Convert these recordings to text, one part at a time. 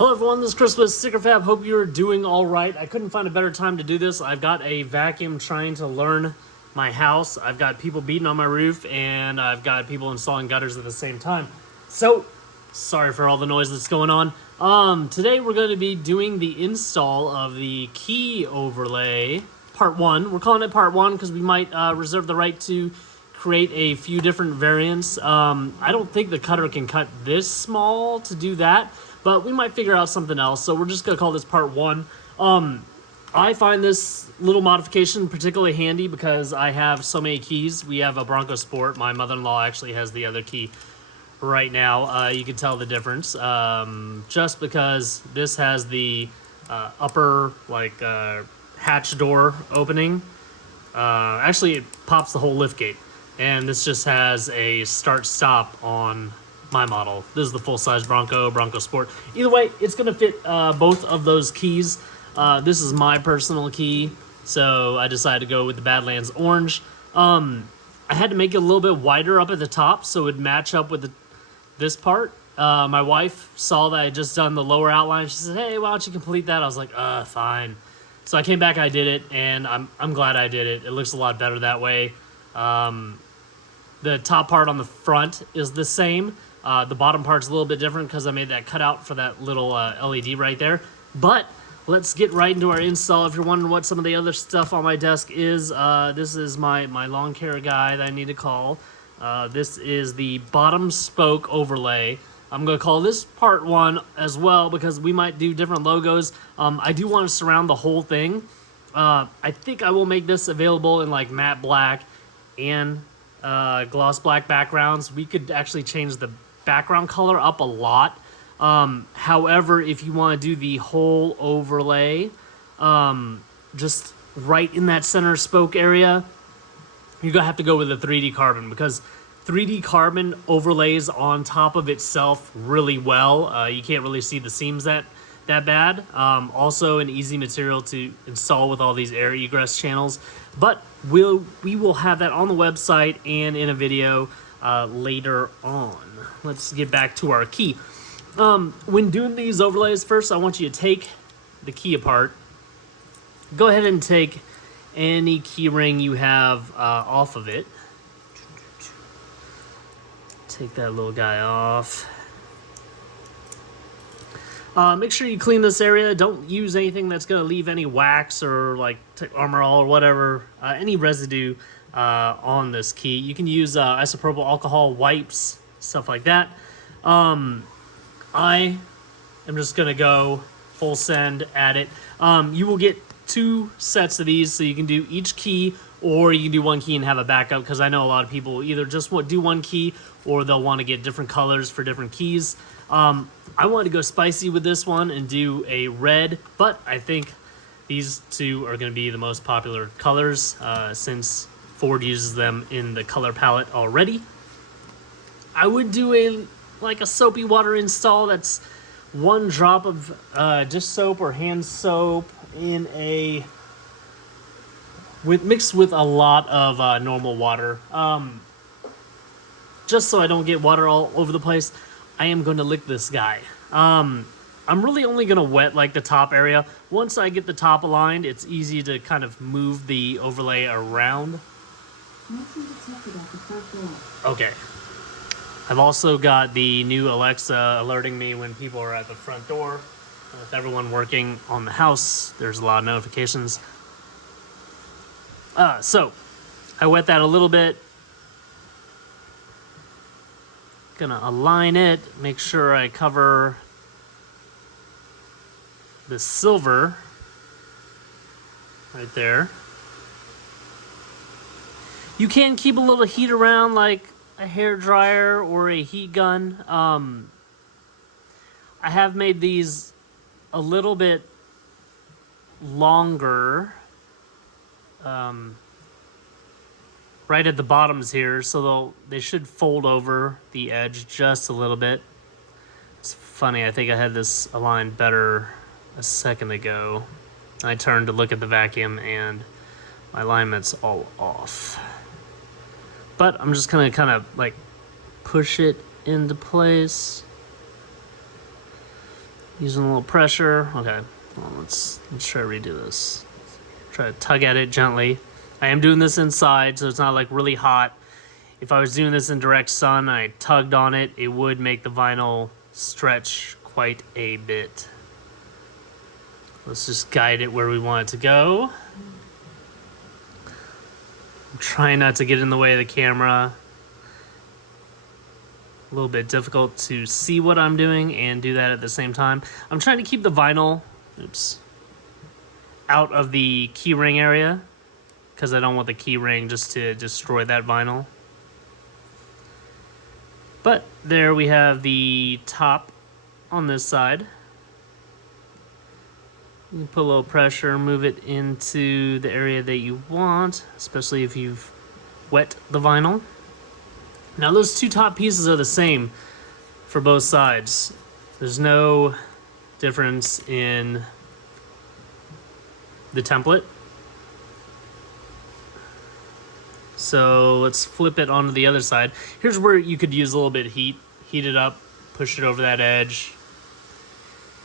Hello everyone, this is Chris with StickerFab. Hope you're doing all right. I couldn't find a better time to do this. I've got a vacuum trying to learn my house. I've got people beating on my roof, and I've got people installing gutters at the same time. So, sorry for all the noise that's going on. Today we're going to be doing the install of the key overlay, part 1. We're calling it part 1 because we might reserve the right to create a few different variants. I don't think the cutter can cut this small to do that, but we might figure out something else. So we're just gonna call this part 1. I find this little modification particularly handy because I have so many keys. We have a Bronco Sport. My mother-in-law actually has the other key right now. You can tell the difference just because this has the upper hatch door opening. Actually, it pops the whole lift gate. And this just has a start-stop on my model. This is the full-size Bronco Sport. Either way, it's going to fit both of those keys. This is my personal key, so I decided to go with the Badlands Orange. I had to make it a little bit wider up at the top so it would match up with this part. My wife saw that I had just done the lower outline. She said, "Hey, why don't you complete that?" I was like, fine. So I came back, I did it, and I'm glad I did it. It looks a lot better that way. The top part on the front is the same. The bottom part's a little bit different because I made that cutout for that little LED right there. But let's get right into our install. If you're wondering what some of the other stuff on my desk is, this is my lawn care guy that I need to call. This is the bottom spoke overlay. I'm going to call this part 1 as well because we might do different logos. I do want to surround the whole thing. I think I will make this available in like matte black and gloss black backgrounds. We could actually change the background color up a lot. However, if you want to do the whole overlay, just right in that center spoke area, you're going to have to go with a 3D carbon because 3D carbon overlays on top of itself really well. You can't really see the seams that bad. Also an easy material to install with all these air egress channels. But we will have that on the website and in a video later on. Let's get back to our key. When doing these overlays, first I want you to take the key apart. Go ahead and take any key ring you have off of it. Take that little guy off. Make sure you clean this area. Don't use anything that's going to leave any wax or like Armor All or whatever, any residue on this key. You can use isopropyl alcohol wipes, stuff like that. I am just going to go full send at it. You will get 2 sets of these, so you can do each key, or you can do 1 key and have a backup, because I know a lot of people either just do 1 key or they'll want to get different colors for different keys. I wanted to go spicy with this one and do a red, but I think these 2 are going to be the most popular colors since Ford uses them in the color palette already. I would do a soapy water install. That's 1 drop of dish soap or hand soap in mixed with a lot of normal water. Just so I don't get water all over the place, I am going to lick this guy. I'm really only going to wet like the top area. Once I get the top aligned, it's easy to kind of move the overlay around. Okay. I've also got the new Alexa alerting me when people are at the front door. With everyone working on the house, there's a lot of notifications. So I wet that a little bit. Gonna align it, make sure I cover the silver right there. You can keep a little heat around like a hair dryer or a heat gun. I have made these a little bit longer right at the bottoms here, so they should fold over the edge just a little bit. It's funny, I think I had this aligned better a second ago. I turned to look at the vacuum and my alignment's all off. But I'm just gonna kind of like push it into place. Using a little pressure. Okay, well, let's try to redo this. Try to tug at it gently. I am doing this inside, so it's not like really hot. If I was doing this in direct sun, I tugged on it, it would make the vinyl stretch quite a bit. Let's just guide it where we want it to go. I'm trying not to get in the way of the camera. A little bit difficult to see what I'm doing and do that at the same time. I'm trying to keep the vinyl, out of the key ring area because I don't want the key ring just to destroy that vinyl. But there we have the top on this side. You put a little pressure, move it into the area that you want, especially if you've wet the vinyl. Now those two top pieces are the same for both sides. There's no difference in the template. So let's flip it onto the other side. Here's where you could use a little bit of heat. Heat it up, push it over that edge.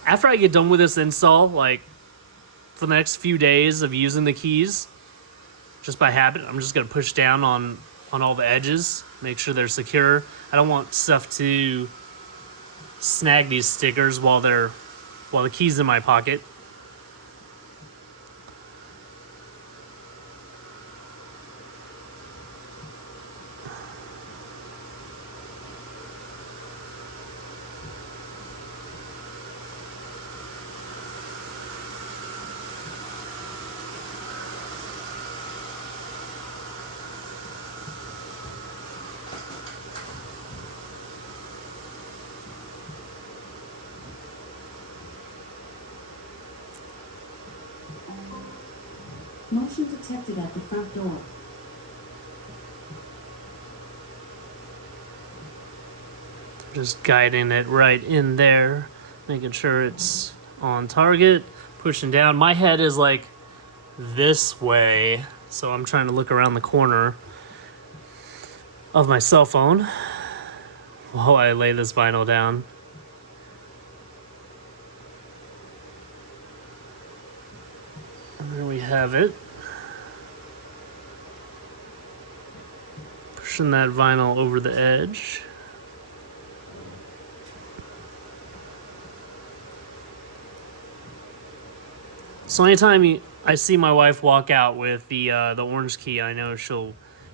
After I get done with this install, like for the next few days of using the keys, just by habit, I'm just gonna push down on all the edges, make sure they're secure. I don't want stuff to snag these stickers while the key's in my pocket. Motion detected at the front door. Just guiding it right in there, making sure it's on target, pushing down. My head is like this way, so I'm trying to look around the corner of my cell phone while I lay this vinyl down. And there we have it. Pushing that vinyl over the edge. So anytime I see my wife walk out with the orange key, I know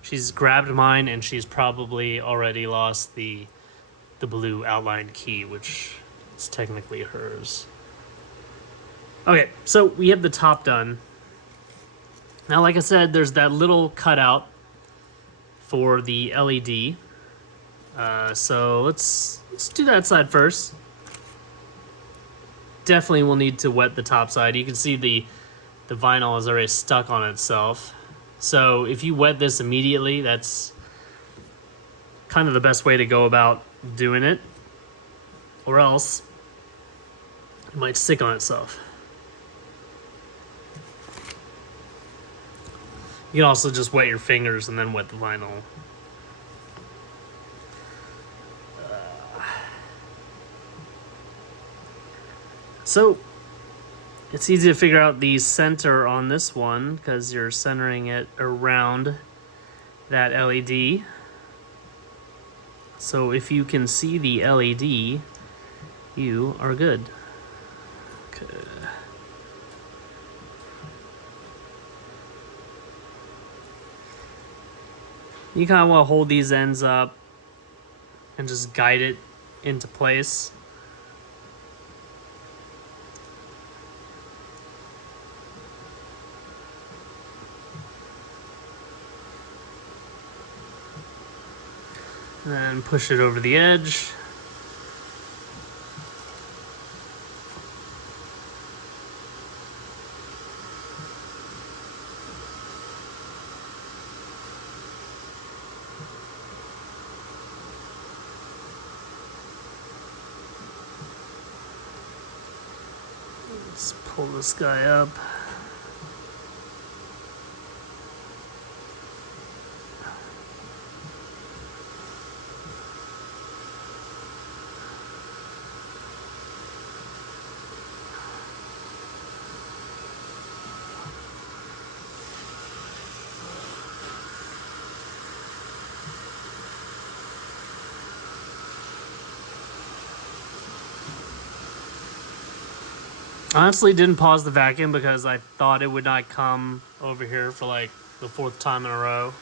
she's grabbed mine and she's probably already lost the blue outlined key, which is technically hers. Okay, so we have the top done. Now, like I said, there's that little cutout for the LED. So let's do that side first. Definitely will need to wet the top side. You can see the vinyl is already stuck on itself. So if you wet this immediately, that's kind of the best way to go about doing it. Or else it might stick on itself. You can also just wet your fingers and then wet the vinyl. So it's easy to figure out the center on this one because you're centering it around that LED. So if you can see the LED, you are good. Okay. You kind of want to hold these ends up and just guide it into place. And then push it over the edge. Let's pull this guy up. Honestly, didn't pause the vacuum because I thought it would not come over here for like the 4th time in a row.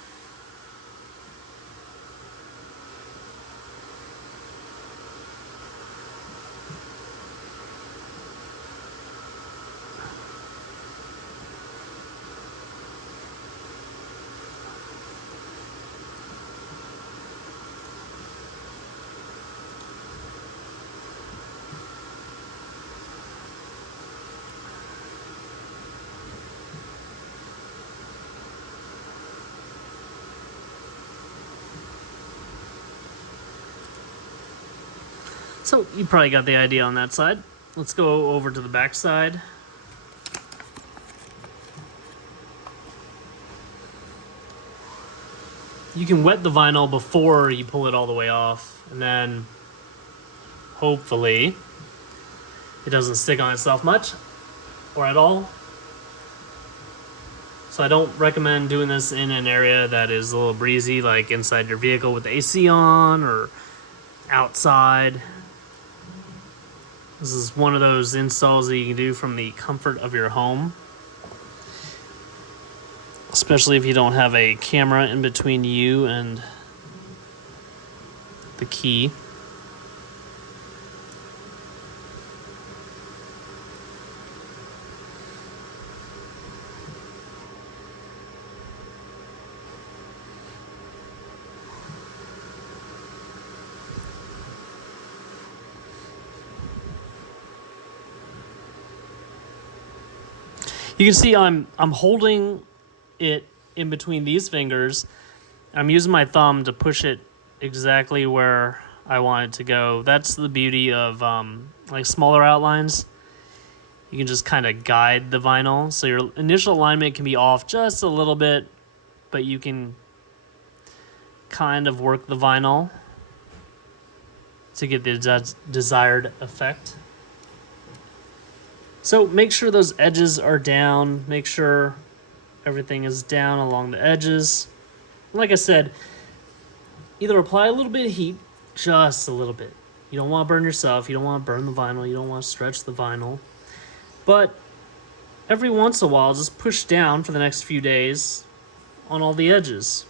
So you probably got the idea on that side. Let's go over to the back side. You can wet the vinyl before you pull it all the way off, and then hopefully it doesn't stick on itself much or at all. So I don't recommend doing this in an area that is a little breezy, like inside your vehicle with the AC on or outside. This is one of those installs that you can do from the comfort of your home, especially if you don't have a camera in between you and the key. You can see I'm holding it in between these fingers. I'm using my thumb to push it exactly where I want it to go. That's the beauty of like smaller outlines. You can just kind of guide the vinyl. So your initial alignment can be off just a little bit, but you can kind of work the vinyl to get the desired effect. So make sure those edges are down. Make sure everything is down along the edges. Like I said, either apply a little bit of heat, just a little bit. You don't want to burn yourself. You don't want to burn the vinyl. You don't want to stretch the vinyl. But every once in a while, just push down for the next few days on all the edges.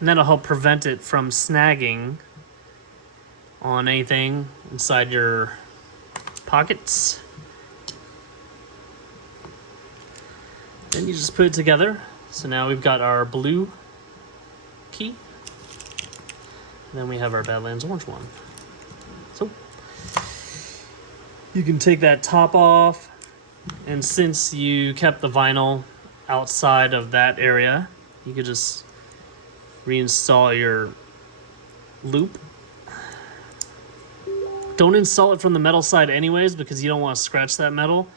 And that'll help prevent it from snagging on anything inside your pockets. Then you just put it together. So now we've got our blue key. And then we have our Badlands orange one. So you can take that top off. And since you kept the vinyl outside of that area, you could just reinstall your loop. Don't install it from the metal side anyways, because you don't want to scratch that metal.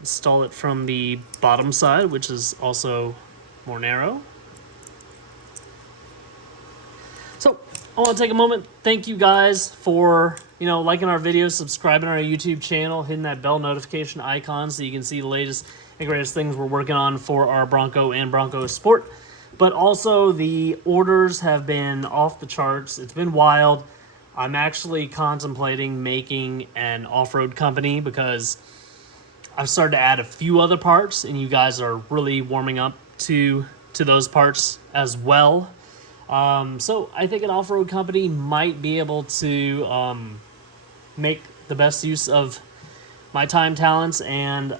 Install it from the bottom side, which is also more narrow. So I want to take a moment. Thank you guys for, liking our videos, subscribing to our YouTube channel, hitting that bell notification icon so you can see the latest and greatest things we're working on for our Bronco and Bronco Sport. But also the orders have been off the charts. It's been wild. I'm actually contemplating making an off-road company because I've started to add a few other parts, and you guys are really warming up to those parts as well. So I think an off-road company might be able to make the best use of my time, talents, and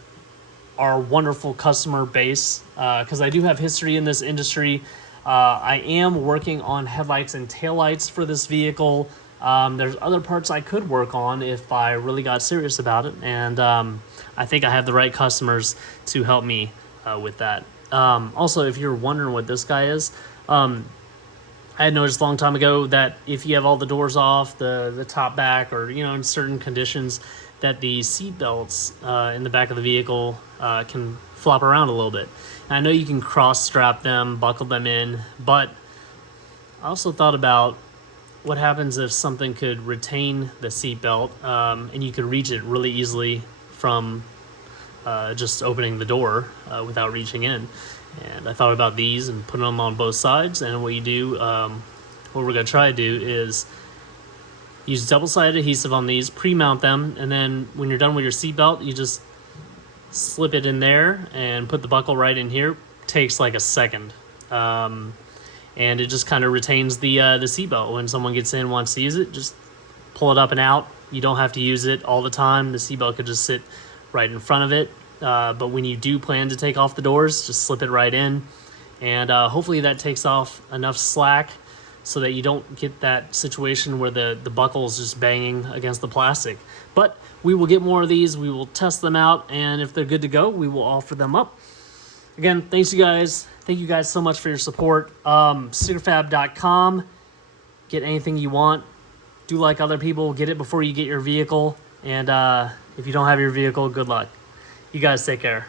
our wonderful customer base, because I do have history in this industry. I am working on headlights and taillights for this vehicle. There's other parts I could work on if I really got serious about it, and I think I have the right customers to help me with that. Also, if you're wondering what this guy is, I had noticed a long time ago that if you have all the doors off, the top back, or in certain conditions, that the seat belts in the back of the vehicle can flop around a little bit. And I know you can cross strap them, buckle them in, but I also thought about what happens if something could retain the seat belt and you could reach it really easily from just opening the door without reaching in. And I thought about these and putting them on both sides. And what you do, what we're going to try to do is Use double-sided adhesive on these, pre-mount them, and then when you're done with your seatbelt, you just slip it in there and put the buckle right in here. Takes like a second. And it just kind of retains the seatbelt. When someone gets in, wants to use it, just pull it up and out. You don't have to use it all the time. The seatbelt could just sit right in front of it. But when you do plan to take off the doors, just slip it right in. And hopefully that takes off enough slack so that you don't get that situation where the buckle is just banging against the plastic. But we will get more of these. We will test them out. And if they're good to go, we will offer them up. Again, thanks you guys. Thank you guys so much for your support. Stickerfab.com. Get anything you want. Do like other people. Get it before you get your vehicle. And if you don't have your vehicle, good luck. You guys take care.